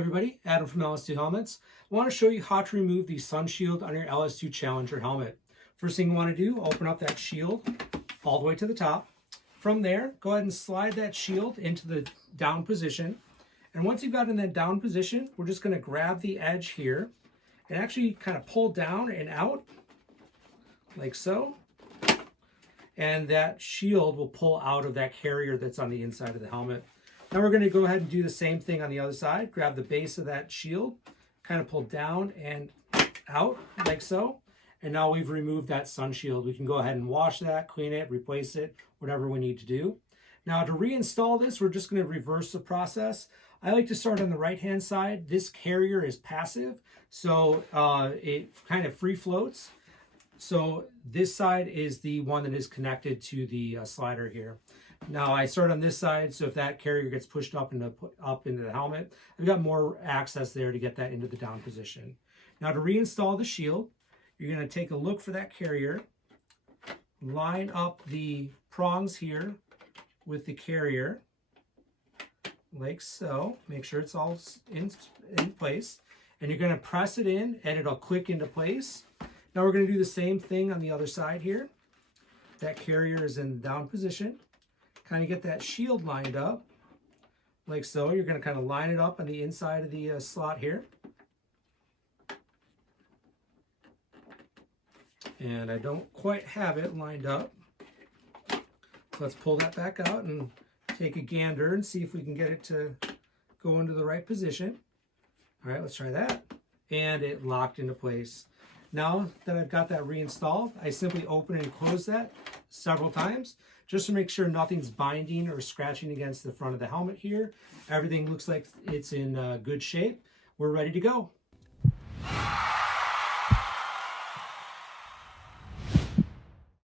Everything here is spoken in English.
everybody, Adam from LS2 Helmets. I want to show you how to remove the sun shield on your LS2 Challenger helmet. First thing you want to do, open up that shield all the way to the top. From there, go ahead and slide that shield into the down position. And once you've got in that down position, we're just going to grab the edge here and actually kind of pull down and out like so. And that shield will pull out of that carrier that's on the inside of the helmet. Now we're going to go ahead and do the same thing on the other side. Grab the base of that shield, kind of pull down and out like so. And now we've removed that sun shield. We can go ahead and wash that, clean it, replace it, whatever we need to do. Now to reinstall this, we're just going to reverse the process. I like to start on the right-hand side. This carrier is passive, so it kind of free floats. So this side is the one that is connected to the slider here. Now I start on this side, so if that carrier gets pushed up into the helmet, I've got more access there to get that into the down position. Now to reinstall the shield, you're going to take a look for that carrier, line up the prongs here with the carrier, like so. Make sure it's all in place, and you're going to press it in, and it'll click into place. Now we're going to do the same thing on the other side here. That carrier is in the down position. Kind of get that shield lined up like so. You're going to kind of line it up on the inside of the slot here. And I don't quite have it lined up. So let's pull that back out and take a gander and see if we can get it to go into the right position. All right, let's try that. And it locked into place. Now that I've got that reinstalled, I simply open and close that several times just to make sure nothing's binding or scratching against the front of the helmet here. Everything looks like it's in good shape. We're ready to go.